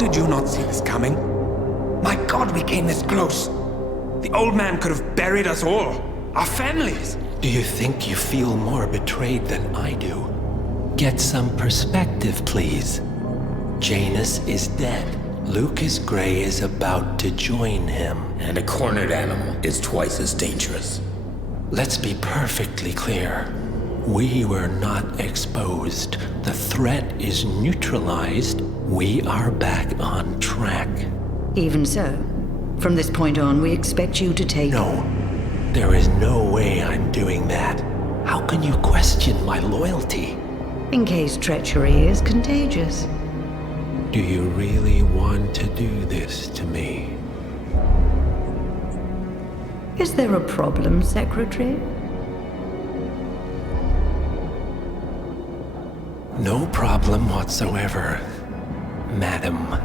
did you not see this coming? My God, we came this close. The old man could have buried us all. Our families. Do you think you feel more betrayed than I do? Get some perspective, please. Janus is dead. Lucas Gray is about to join him. And a cornered animal is twice as dangerous. Let's be perfectly clear. We were not exposed. The threat is neutralized. We are back on track. Even so, from this point on, we expect you to take... No. There is no way I'm doing that. How can you question my loyalty? In case treachery is contagious. Do you really want to do this to me? Is there a problem, Secretary? No problem whatsoever, Madam.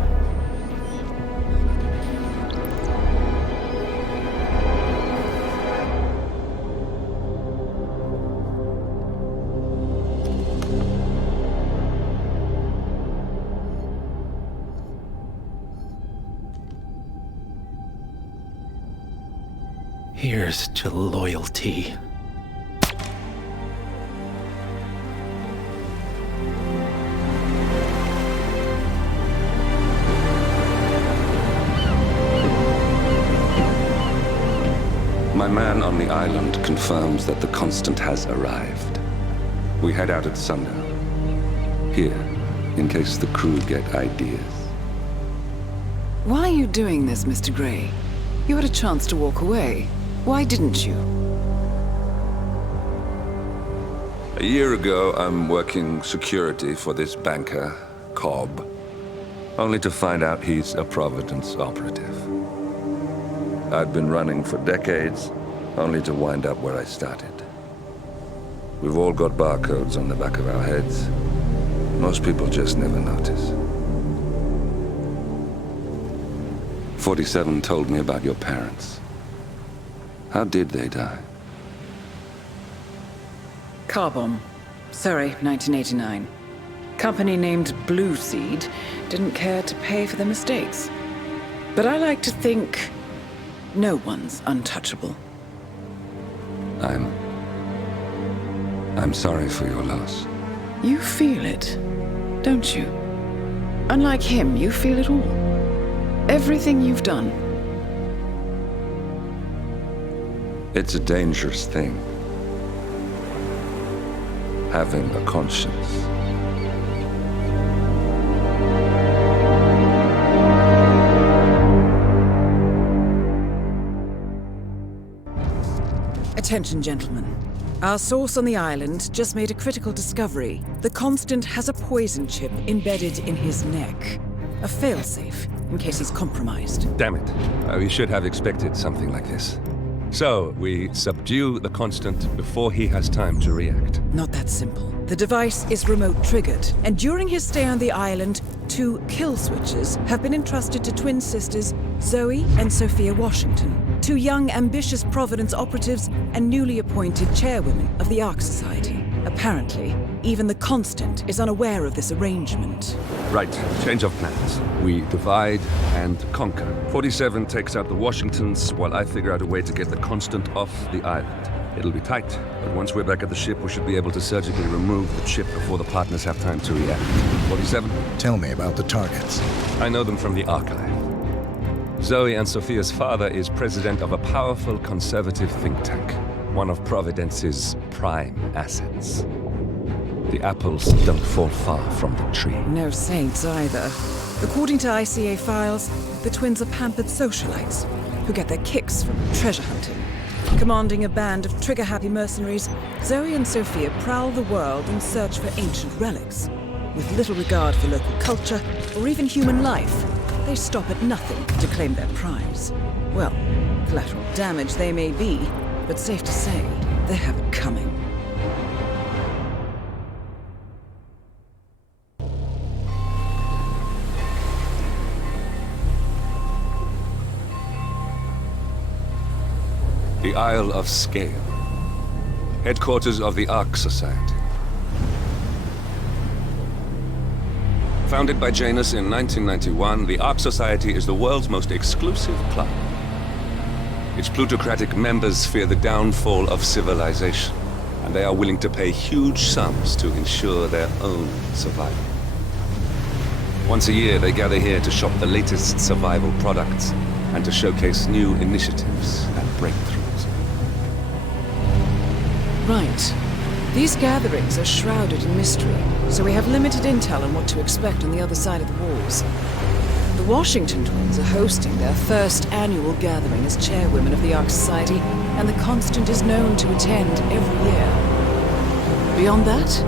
Here's to loyalty. My man on the island confirms that the Constant has arrived. We head out at sundown. Here, in case the crew get ideas. Why are you doing this, Mr. Gray? You had a chance to walk away. Why didn't you? A year ago, I'm working security for this banker, Cobb, only to find out he's a Providence operative. I'd been running for decades, only to wind up where I started. We've all got barcodes on the back of our heads. Most people just never notice. 47 told me about your parents. How did they die? Car bomb. Surrey, 1989. Company named Blue Seed didn't care to pay for their mistakes. But I like to think no one's untouchable. I'm sorry for your loss. You feel it, don't you? Unlike him, you feel it all. Everything you've done. It's a dangerous thing. Having a conscience. Attention, gentlemen. Our source on the island just made a critical discovery. The Constant has a poison chip embedded in his neck. A failsafe, in case he's compromised. Damn it. We should have expected something like this. So, we subdue the Constant before he has time to react. Not that simple. The device is remote triggered, and during his stay on the island, 2 kill switches have been entrusted to twin sisters Zoe and Sophia Washington, 2 young, ambitious Providence operatives and newly appointed chairwomen of the Ark Society. Apparently, even the Constant is unaware of this arrangement. Right, change of plans. We divide and conquer. 47 takes out the Washingtons, while I figure out a way to get the Constant off the island. It'll be tight, but once we're back at the ship, we should be able to surgically remove the chip before the partners have time to react. 47? Tell me about the targets. I know them from the archive. Zoe and Sophia's father is president of a powerful conservative think tank, one of Providence's prime assets. The apples don't fall far from the tree. No saints either. According to ICA files, the twins are pampered socialites who get their kicks from treasure hunting. Commanding a band of trigger-happy mercenaries, Zoe and Sophia prowl the world in search for ancient relics. With little regard for local culture or even human life, they stop at nothing to claim their prize. Well, collateral damage they may be, but safe to say, they have it coming. The Isle of Scale, headquarters of the Ark Society. Founded by Janus in 1991, the Ark Society is the world's most exclusive club. Its plutocratic members fear the downfall of civilization, and they are willing to pay huge sums to ensure their own survival. Once a year, they gather here to shop the latest survival products and to showcase new initiatives and breakthroughs. Right. These gatherings are shrouded in mystery, so we have limited intel on what to expect on the other side of the walls. The Washington twins are hosting their first annual gathering as chairwomen of the Ark Society, and the Constant is known to attend every year. Beyond that,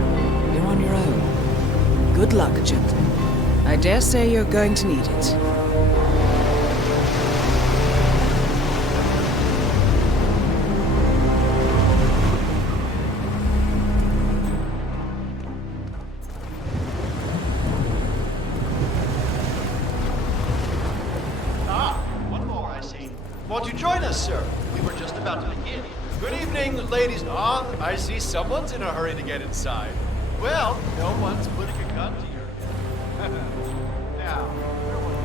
you're on your own. Good luck, gentlemen. I dare say you're going to need it. One more, I see. Won't you join us, sir? We were just about to begin. Good evening, ladies. I see someone's in a hurry to get inside. Well, no one's putting a gun to your head. Now, where was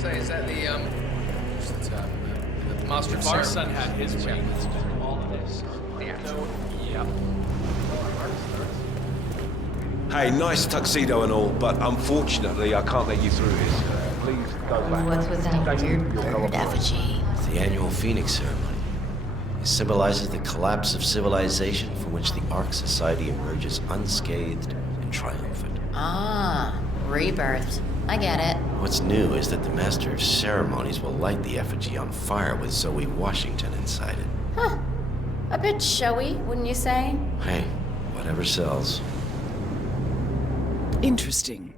Say, is that the master of Our son had his way. All of this. Yeah. Hey, nice tuxedo and all, but unfortunately I can't let you through here. Please go back. What's with that weird bird effigy? The annual Phoenix ceremony. It symbolizes the collapse of civilization from which the Ark Society emerges unscathed and triumphant. Ah, rebirth. I get it. What's new is that the Master of Ceremonies will light the effigy on fire with Zoe Washington inside it. Huh. A bit showy, wouldn't you say? Hey, whatever sells. Interesting.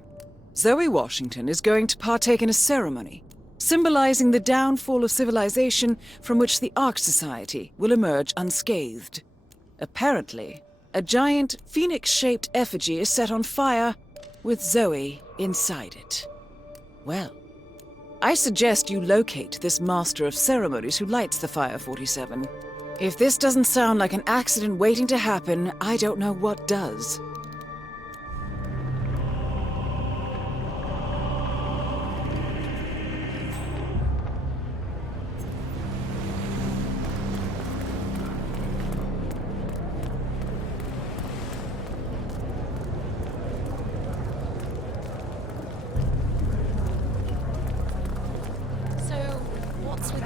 Zoe Washington is going to partake in a ceremony, symbolizing the downfall of civilization from which the Ark Society will emerge unscathed. Apparently, a giant phoenix-shaped effigy is set on fire with Zoe inside it. Well, I suggest you locate this Master of Ceremonies who lights the Fire 47. If this doesn't sound like an accident waiting to happen, I don't know what does.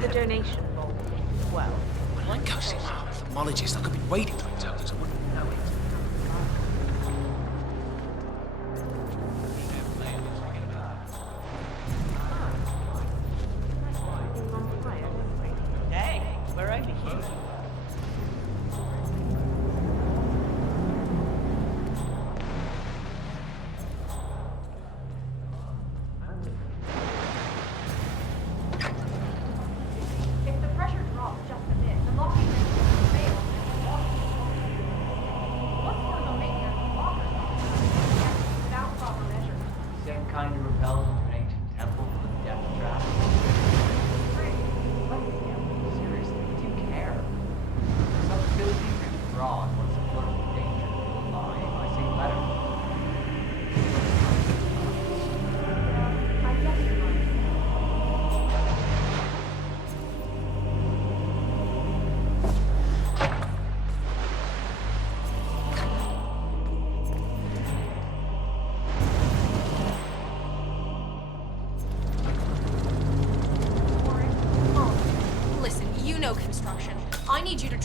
The donation bowl. Well, When I go see my ophthalmologist, I could be waiting for results. I wouldn't know it. Hey, we're over here. If the pressure drops just a bit, the locking mechanism fails.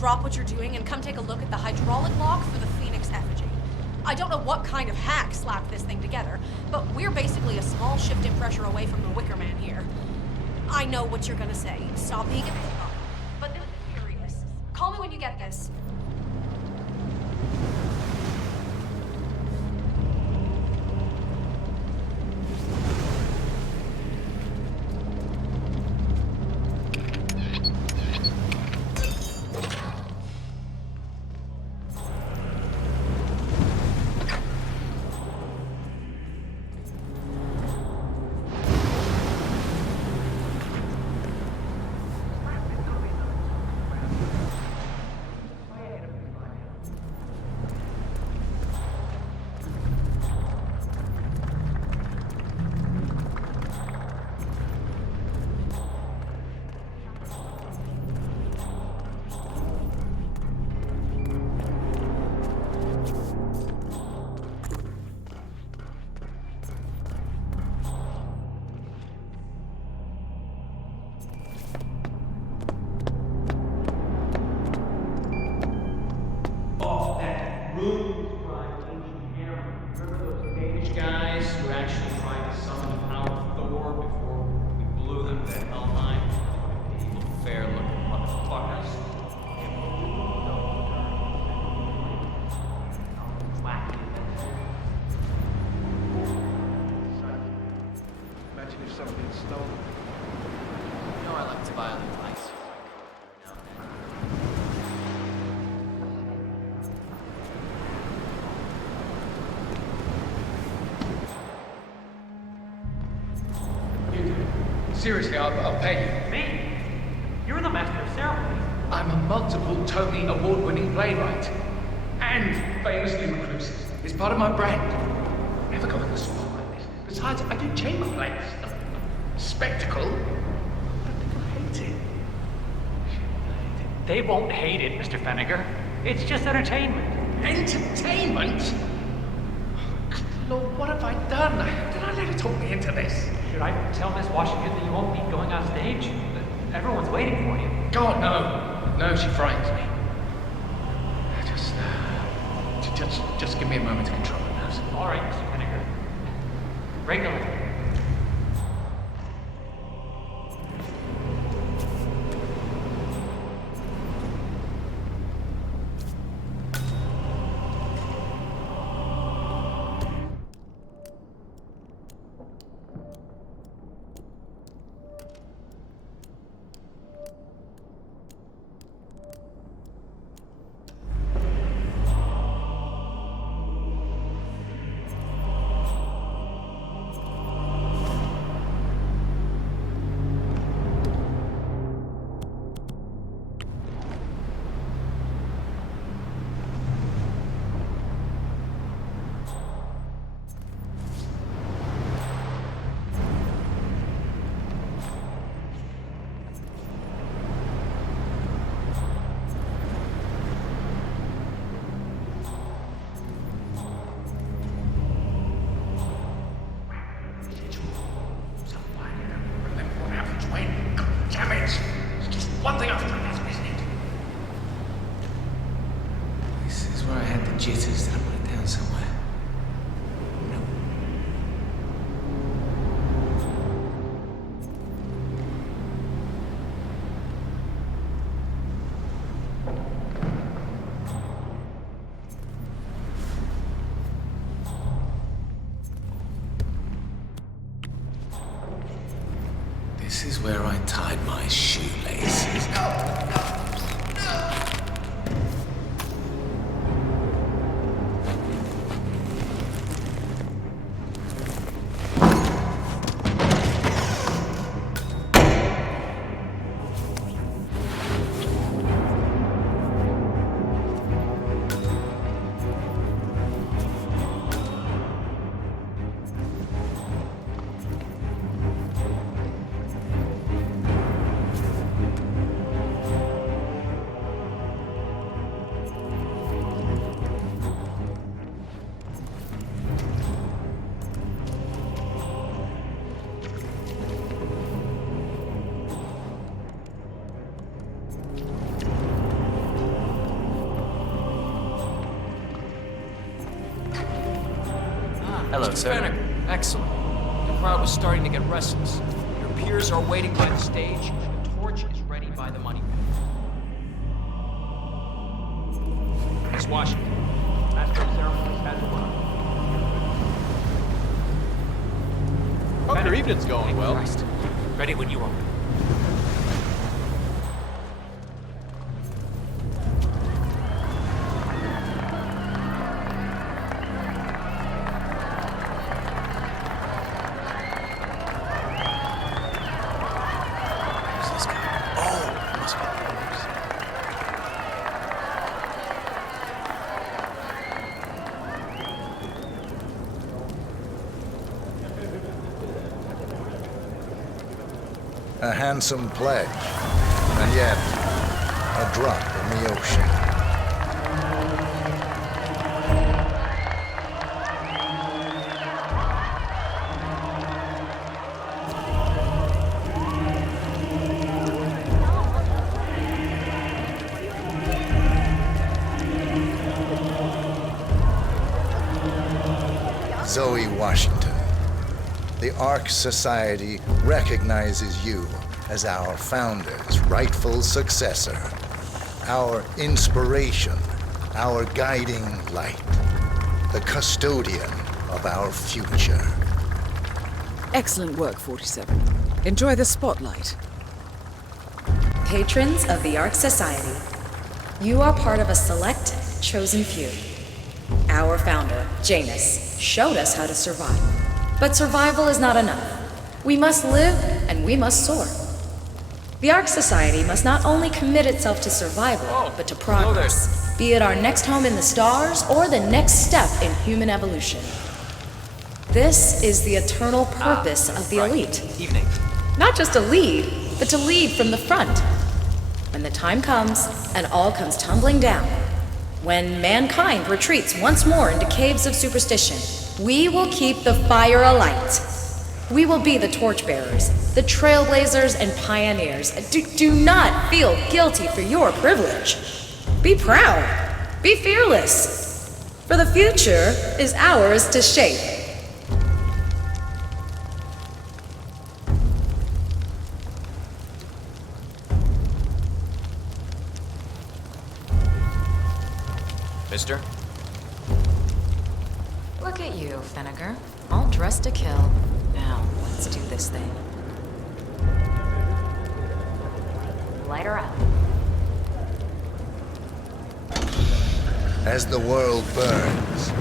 drop what you're doing and come take a look at the hydraulic lock for the Phoenix effigy. I don't know what kind of hack slapped this thing together, but we're basically a small shift in pressure away from the Wicker Man here. I know what you're gonna say. Stop being a busybody. But this is serious. Call me when you get this. Seriously, I'll pay you. Me? You're the master of ceremonies. I'm a multiple Tony award-winning playwright. And famously reclusive. It's part of my brand. Never go in the spot like this. Besides, I do chamber plays. Spectacle. But people hate it. They won't hate it, Mr. Fenniger. It's just entertainment. Entertainment? Lord, what have I done? Did I let her talk me into this? Should I tell Miss Washington that you won't be going on stage? That everyone's waiting for you. God, no. No, she frightens me. Just give me a moment to control my nerves. All right, Mr. Fenniger. Break a leg. One thing after another, isn't it? This is where I had the jitters. Did I put it down somewhere? This is where I tied my shoelaces. Hello, Mr. sir. Fennick. Excellent. The crowd was starting to get restless. Your peers are waiting by the stage. The torch is ready by the money pit. Miss Washington. Master of Ceremonies has arrived. Hope your evening's going well. Christ. Ready when you are. A handsome pledge, and yet a drop in the ocean. Zoe Washington. The Ark Society recognizes you as our founder's rightful successor, our inspiration, our guiding light, the custodian of our future. Excellent work, 47. Enjoy the spotlight. Patrons of the Ark Society, you are part of a select, chosen few. Our founder, Janus, showed us how to survive. But survival is not enough. We must live and we must soar. The Ark Society must not only commit itself to survival, but to progress, be it our next home in the stars or the next step in human evolution. This is the eternal purpose of the elite. Evening. Not just to lead, but to lead from the front. When the time comes and all comes tumbling down, when mankind retreats once more into caves of superstition, we will keep the fire alight. We will be the torchbearers, the trailblazers and pioneers. Do not feel guilty for your privilege. Be proud. Be fearless. For the future is ours to shape. Mister? Look at you, Fenniger. All dressed to kill. Now, let's do this thing. Light her up. As the world burns,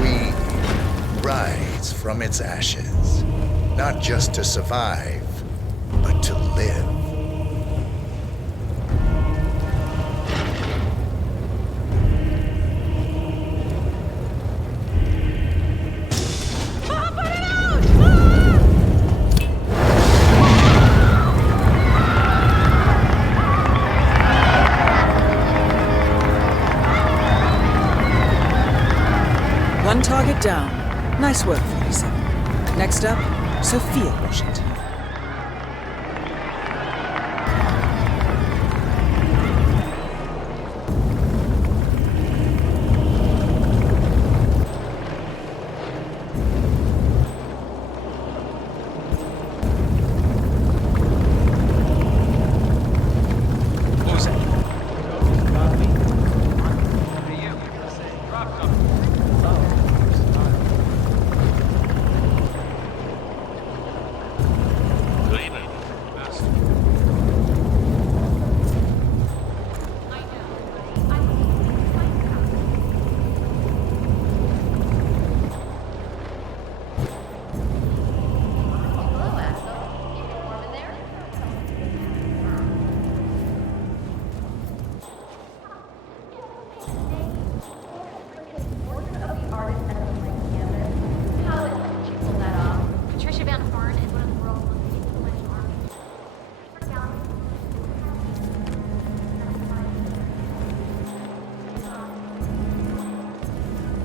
we rise from its ashes, not just to survive, but to live. One target down. Nice work, 47. Next up, Sophia Washington.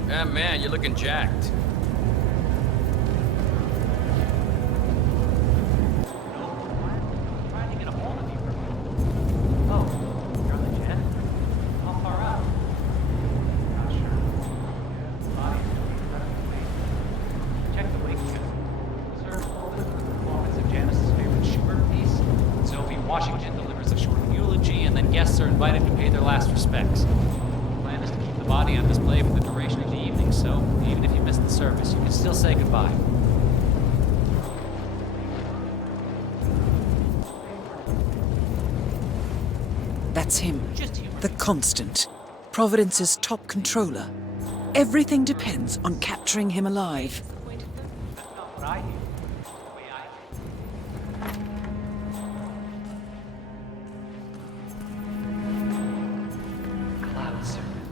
Yeah, man, you're looking jacked. service. You can still say goodbye. That's him. The Constant. Providence's top controller. Everything depends on capturing him alive. Cloud Serpent.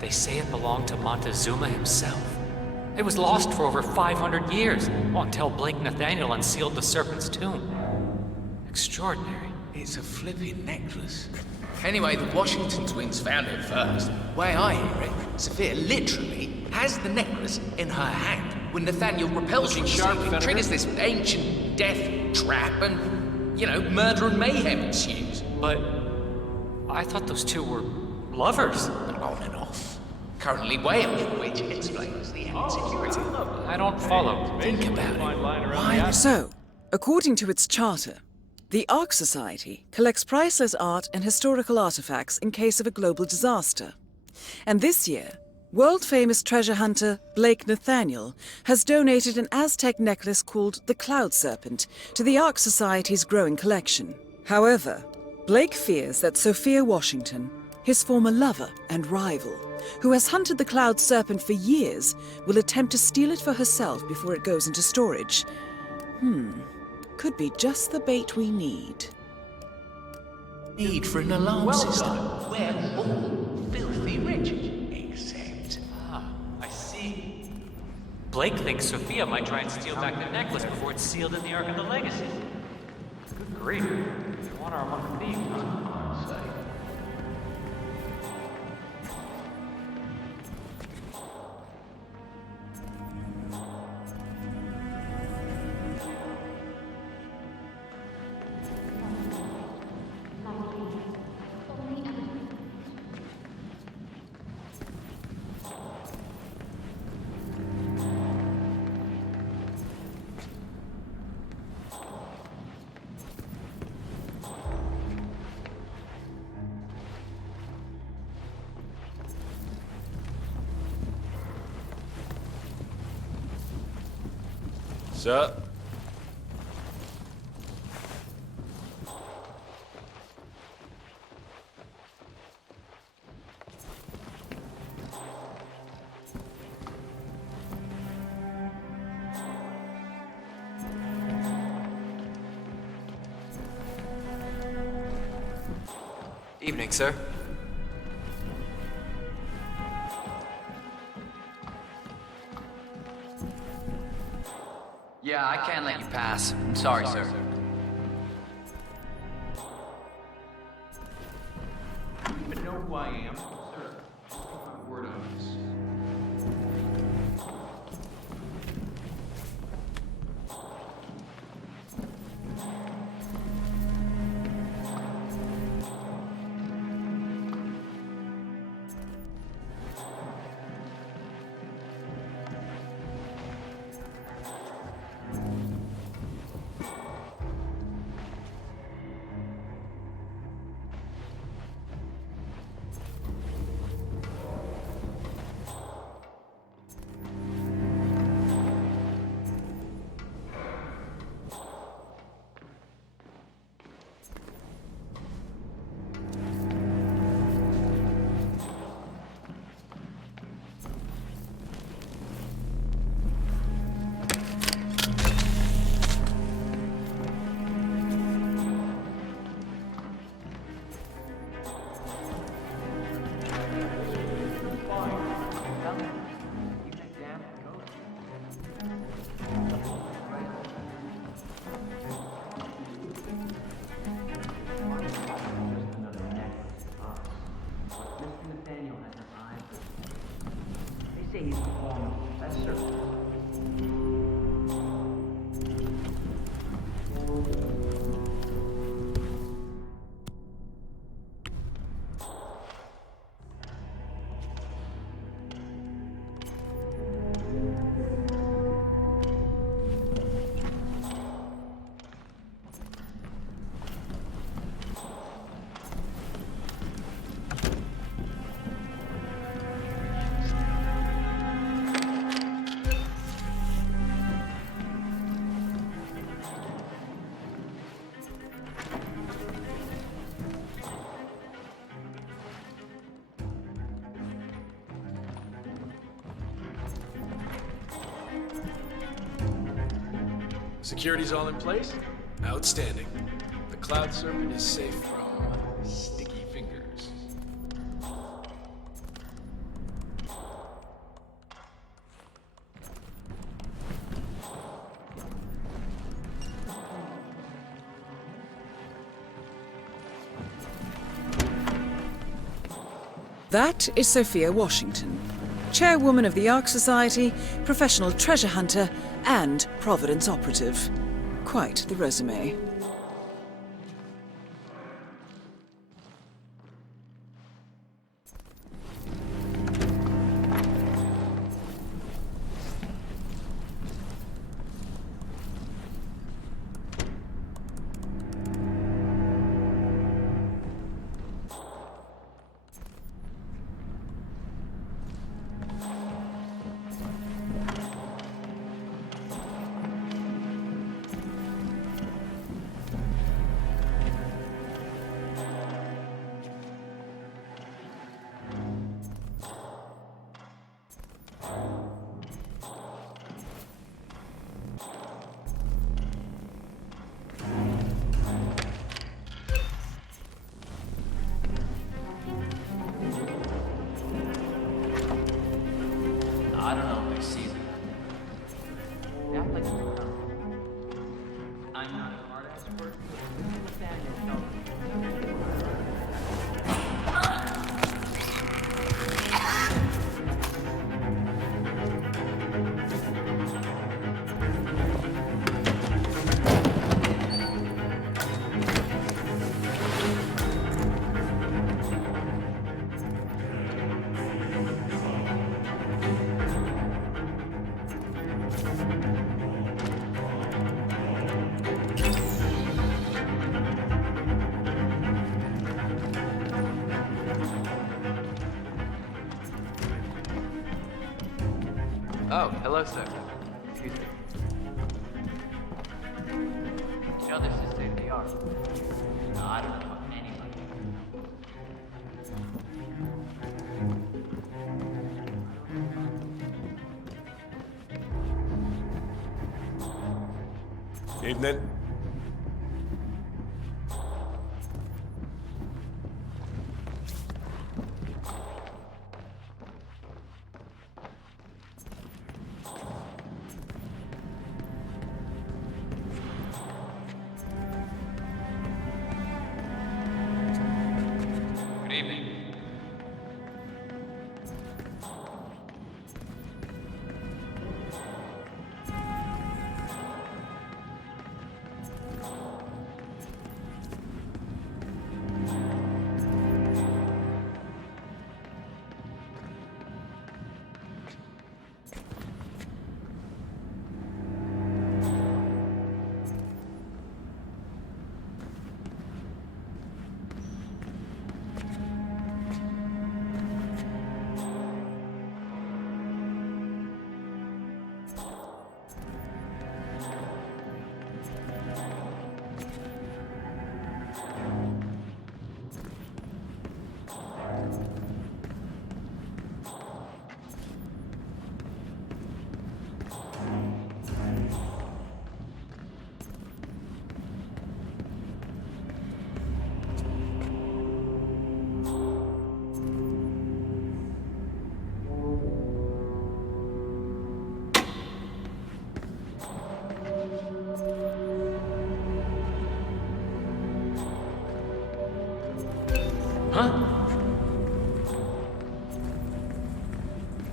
They say it belonged to Montezuma himself. It was lost for over 500 years, until Blake Nathaniel unsealed the Serpent's tomb. Extraordinary. It's a flipping necklace. Anyway, the Washington twins found it first. Way I hear it, Sophia literally has the necklace in her hand when Nathaniel repels from the ceiling, triggers this ancient death trap, and, murder and mayhem ensues. But I thought those two were lovers. On and off. Currently Wales, which explains the insecurity. I don't follow. Think about it. Why? So, according to its charter, the Ark Society collects priceless art and historical artifacts in case of a global disaster. And this year, world-famous treasure hunter Blake Nathaniel has donated an Aztec necklace called the Cloud Serpent to the Ark Society's growing collection. However, Blake fears that Sophia Washington, his former lover and rival, who has hunted the Cloud Serpent for years, will attempt to steal it for herself before it goes into storage. Could be just the bait we need. Need for an alarm system. We're all filthy rich. Except... I see. Blake thinks Sophia might try and steal back the necklace before it's sealed in the Ark of the Legacy. Good grief. They want her among the thieves, huh? Say. Sir? Evening, sir. Yeah, I can't let you pass. I'm sorry, sir. Do you even know who I am? Sir, word on this. Security's all in place? Outstanding. The Cloud Serpent is safe from sticky fingers. That is Sophia Washington, chairwoman of the Ark Society, professional treasure hunter, and Providence operative. Quite the resume. I don't know if they see them. They act like I'm not an art expert. Oh, hello, sir. Excuse me. You know this is state of the art. No, I don't know anybody. Evening. Good evening.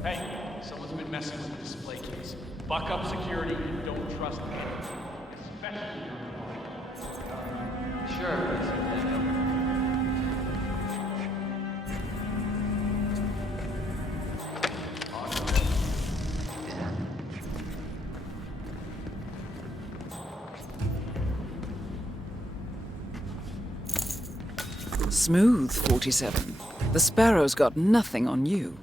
Hey, someone's been messing with the display case. Buck up security and don't trust them. Especially Sure, Smooth, 47. The Sparrow's got nothing on you.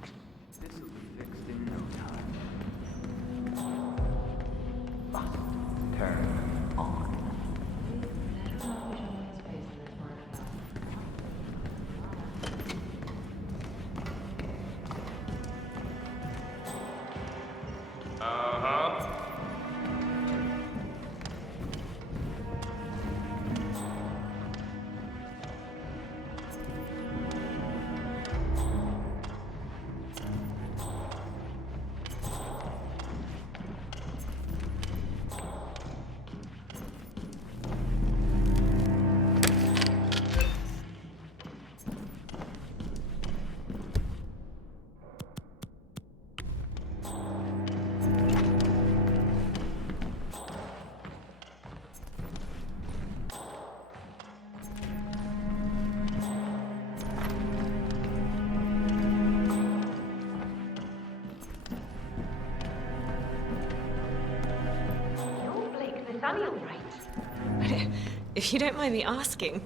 Daniel, right? If you don't mind me asking,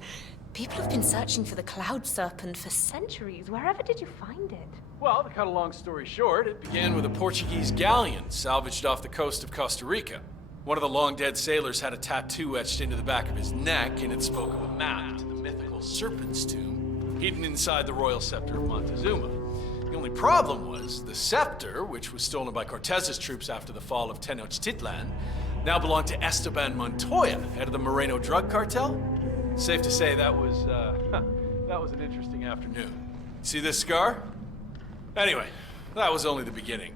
people have been searching for the Cloud Serpent for centuries. Wherever did you find it? Well, to cut a long story short, it began with a Portuguese galleon salvaged off the coast of Costa Rica. One of the long-dead sailors had a tattoo etched into the back of his neck, and it spoke of a map to the mythical Serpent's Tomb, hidden inside the royal scepter of Montezuma. The only problem was, the scepter, which was stolen by Cortez's troops after the fall of Tenochtitlan, now belonged to Esteban Montoya, head of the Moreno drug cartel. Safe to say that was an interesting afternoon. See this scar? Anyway, that was only the beginning.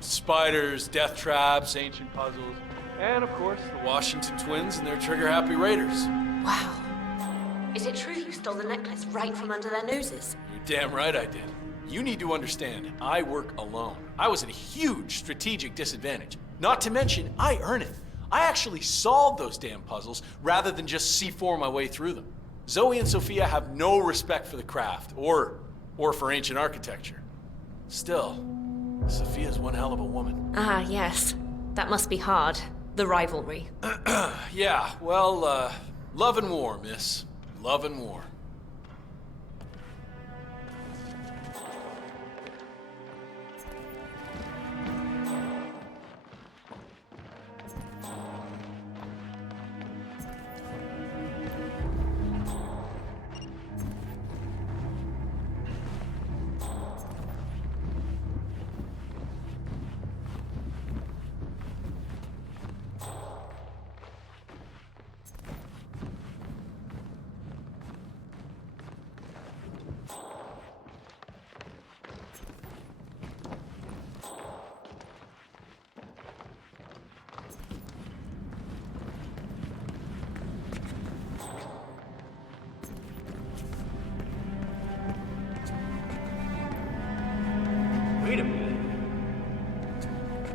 Spiders, death traps, ancient puzzles, and of course, the Washington twins and their trigger-happy raiders. Wow. Is it true you stole the necklace right from under their noses? You're damn right I did. You need to understand, I work alone. I was at a huge strategic disadvantage. Not to mention, I earn it. I actually solved those damn puzzles rather than just C4 my way through them. Zoe and Sophia have no respect for the craft, or for ancient architecture. Still, Sophia's one hell of a woman. Ah, yes. That must be hard. The rivalry. Yeah, well, love and war, miss. Love and war. Wait a minute.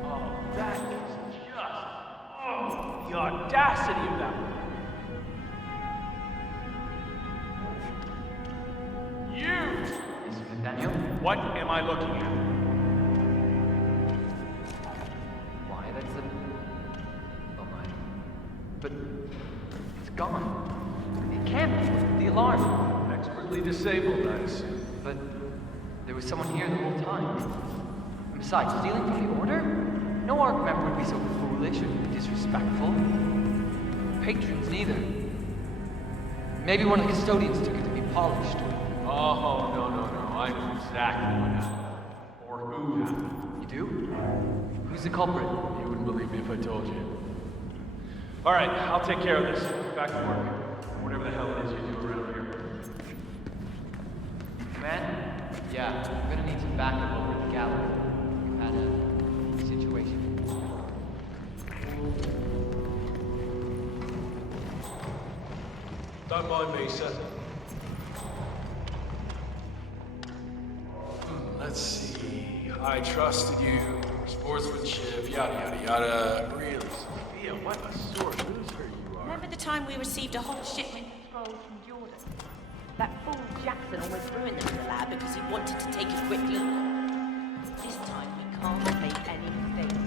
Oh, that is just... Oh, the audacity of that one. You! Yes, Daniel? What am I looking at? Why, that's a... Oh my... But... it's gone. It can't be. The alarm. Expertly disabled, I assume. But... there was someone here the whole time. And besides, stealing from the Order? No Ark member would be so foolish or disrespectful. Patrons, neither. Maybe one of the custodians took it to be polished. Oh, no. I know exactly what happened. Or who happened. You do? Who's the culprit? You wouldn't believe me if I told you. All right, I'll take care of this. Back to work. Whatever the hell it is you do around here. Man? Yeah, we're gonna need some backup over at the gallery. We've had a situation. Don't mind me, sir. Let's see. I trusted you. Sportsmanship, yada yada yada. Really, Sophia, what a sore loser you are. Remember the time we received a whole shipment of scrolls from Jordan? That fool Jackson almost ruined them in the lab because he wanted to take a quick look. This time we can't make any mistakes.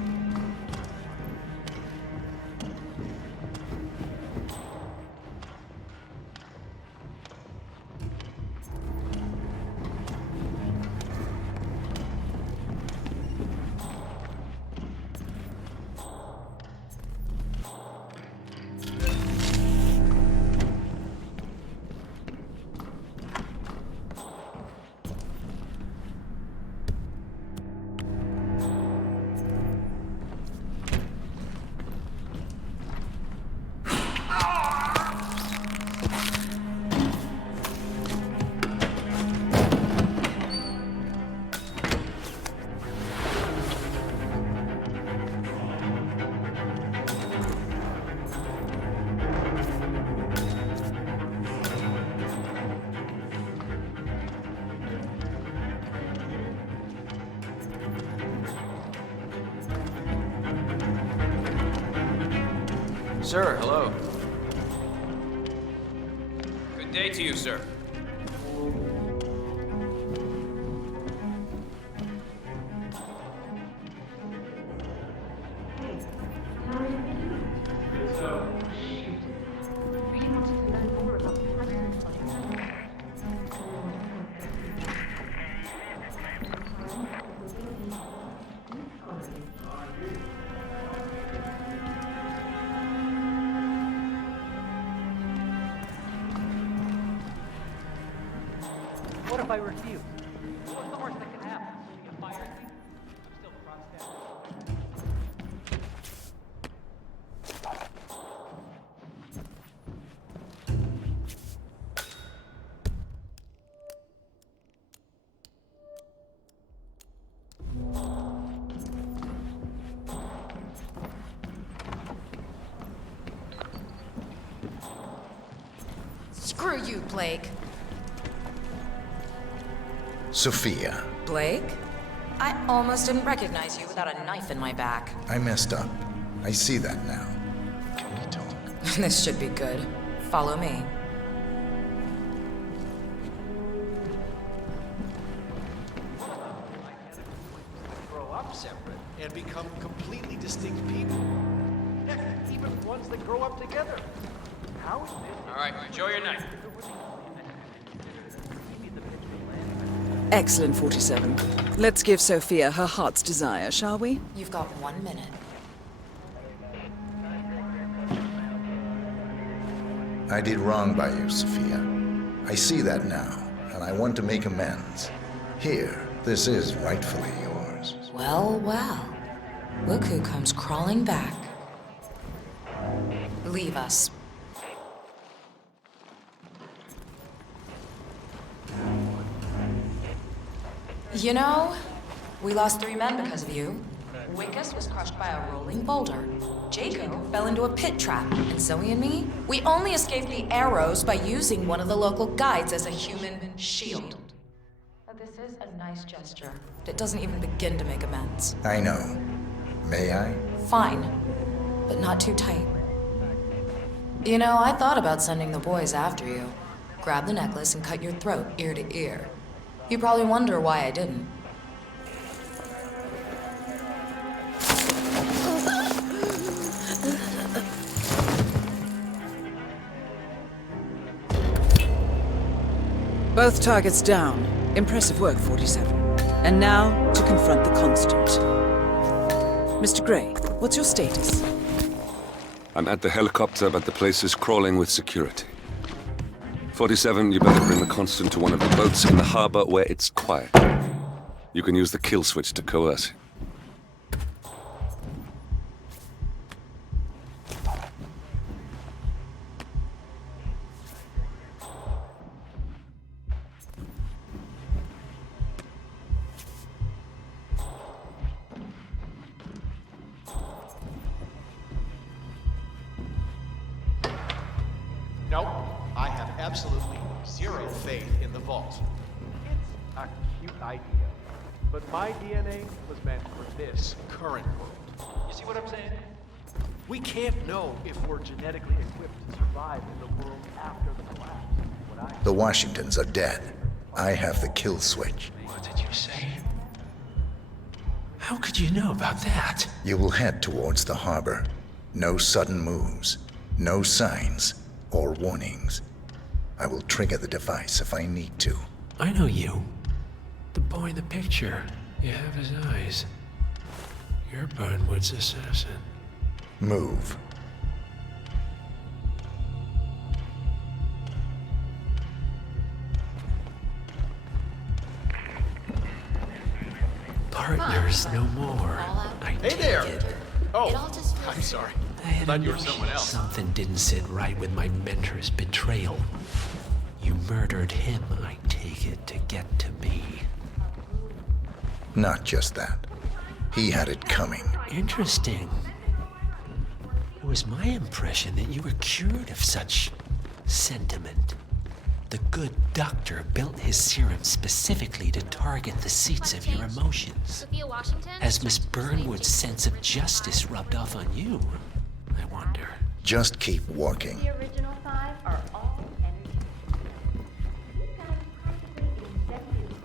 Sir, hello. Good day to you, sir. So, if I refuse? What's the worst that can happen? You get fired? I'm still the front step. Screw you, Blake. Sophia. Blake? I almost didn't recognize you without a knife in my back. I messed up. I see that now. Can we talk? This should be good. Follow me. Grow up separate and become completely distinct people. Heck, even ones that grow up together. How is this? All right, enjoy your night. Excellent, 47. Let's give Sophia her heart's desire, shall we? You've got 1 minute. I did wrong by you, Sophia. I see that now, and I want to make amends. Here, this is rightfully yours. Well, well. Look who comes crawling back. Leave us. You know, we lost 3 men because of you. Wickus was crushed by a rolling boulder. Jacob fell into a pit trap. And Zoe and me, we only escaped the arrows by using one of the local guides as a human shield. But this is a nice gesture. It doesn't even begin to make amends. I know. May I? Fine, but not too tight. You know, I thought about sending the boys after you. Grab the necklace and cut your throat ear to ear. You probably wonder why I didn't. Both targets down. Impressive work, 47. And now, to confront the Constant. Mr. Gray, what's your status? I'm at the helicopter, but the place is crawling with security. 47, you better bring the Constant to one of the boats in the harbor where it's quiet. You can use the kill switch to coerce him. Nope. I have absolutely zero faith in the vault. It's a cute idea, but my DNA was meant for this current world. You see what I'm saying? We can't know if we're genetically equipped to survive in the world after the collapse. The Washingtons are dead. I have the kill switch. What did you say? How could you know about that? You will head towards the harbor. No sudden moves, no signs or warnings. I will trigger the device if I need to. I know you. The boy in the picture. You have his eyes. You're Burnwood's assassin. Move. Partners no more. Hey there! Oh, I'm sorry. I thought you were someone else. Something didn't sit right with my mentor's betrayal. You murdered him, I take it, to get to me. Not just that. He had it coming. Interesting. It was my impression that you were cured of such sentiment. The good doctor built his serum specifically to target the seats of your emotions. Sophia Washington? Has Miss Burnwood's sense of justice rubbed off on you? I wonder. Just keep walking. The original 5 are all energy. You guys practically invented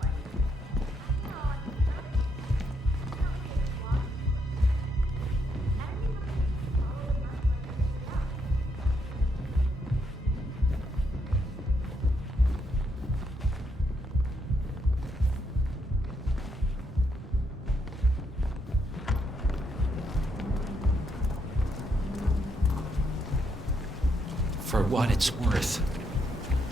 For what it's worth,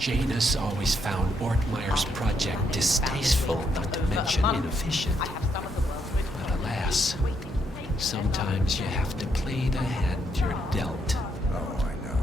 Janus always found Ortmeyer's project distasteful, not to mention inefficient. But alas, sometimes you have to play the hand you're dealt. Oh, I know.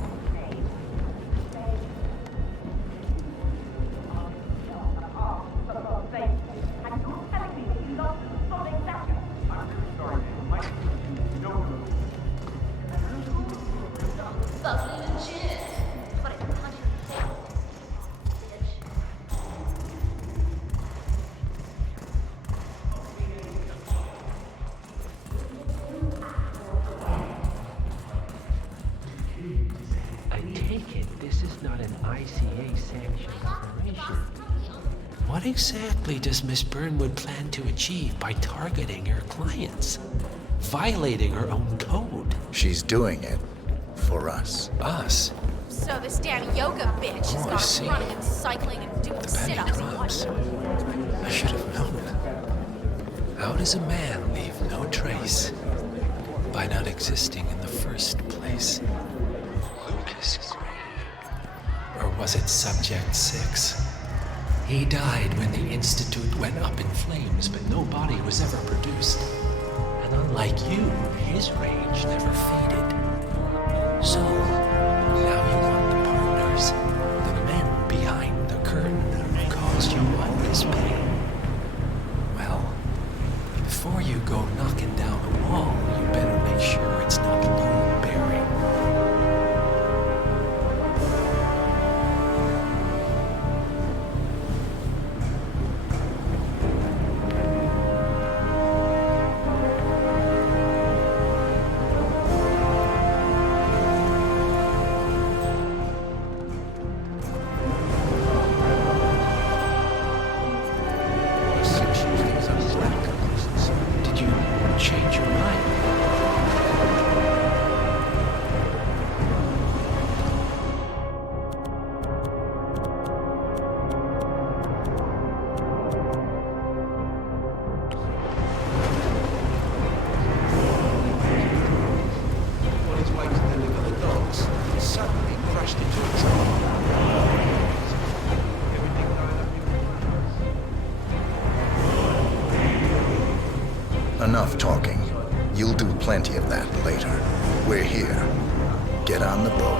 What exactly does Miss Burnwood plan to achieve by targeting her clients? Violating her own code? She's doing it for us. Us? So this damn yoga bitch has got us running and cycling and doing sit-ups and whatnot. I should have known. How does a man leave no trace? By not existing in the first place. Lucas Gray. Or was it Subject 6? He died when the Institute went up in flames, but no body was ever produced. And unlike you, his rage never faded. So, now you want the partners, the men behind the curtain who caused you all this pain. Well, before you go knocking down a wall, you better make sure it's not load-bearing. Enough talking. You'll do plenty of that later. We're here. Get on the boat.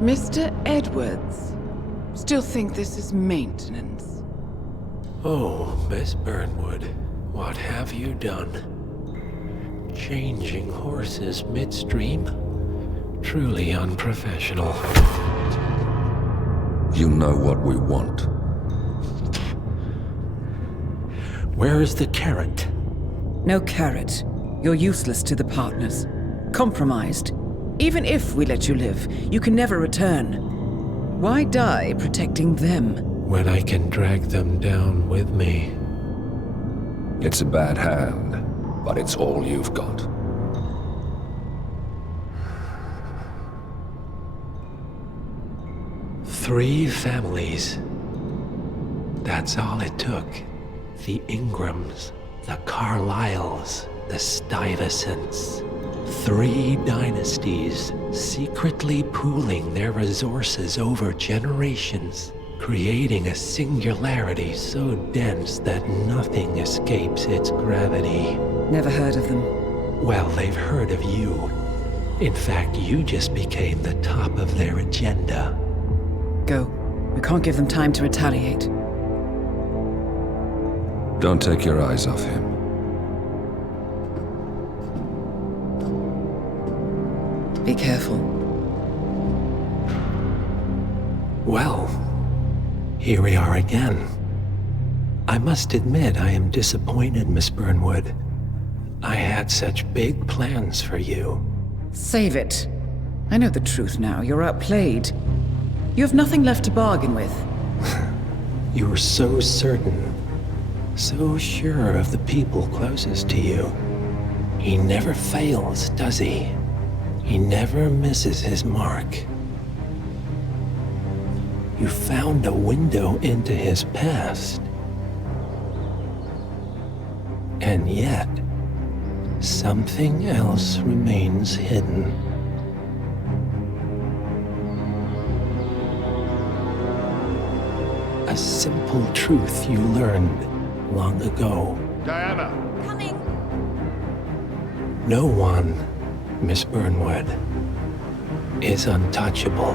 Mr. Edwards, still think this is maintenance? Oh, Miss Burnwood, what have you done? Changing horses midstream? Truly unprofessional. You know what we want. Where is the carrot? No carrot. You're useless to the partners. Compromised. Even if we let you live, you can never return. Why die protecting them? When I can drag them down with me. It's a bad hand, but it's all you've got. Three families. That's all it took. The Ingrams, the Carlisles, the Stuyvesants. 3 dynasties, secretly pooling their resources over generations, creating a singularity so dense that nothing escapes its gravity. Never heard of them. Well, they've heard of you. In fact, you just became the top of their agenda. Go. We can't give them time to retaliate. Don't take your eyes off him. Be careful. Well, here we are again. I must admit I am disappointed, Miss Burnwood. I had such big plans for you. Save it. I know the truth now. You're outplayed. You have nothing left to bargain with. You were so certain, so sure of the people closest to you. He never fails, does he? He never misses his mark. You found a window into his past. And yet, something else remains hidden. A simple truth you learned long ago. Diana! Coming! No one, Miss Burnwood, is untouchable.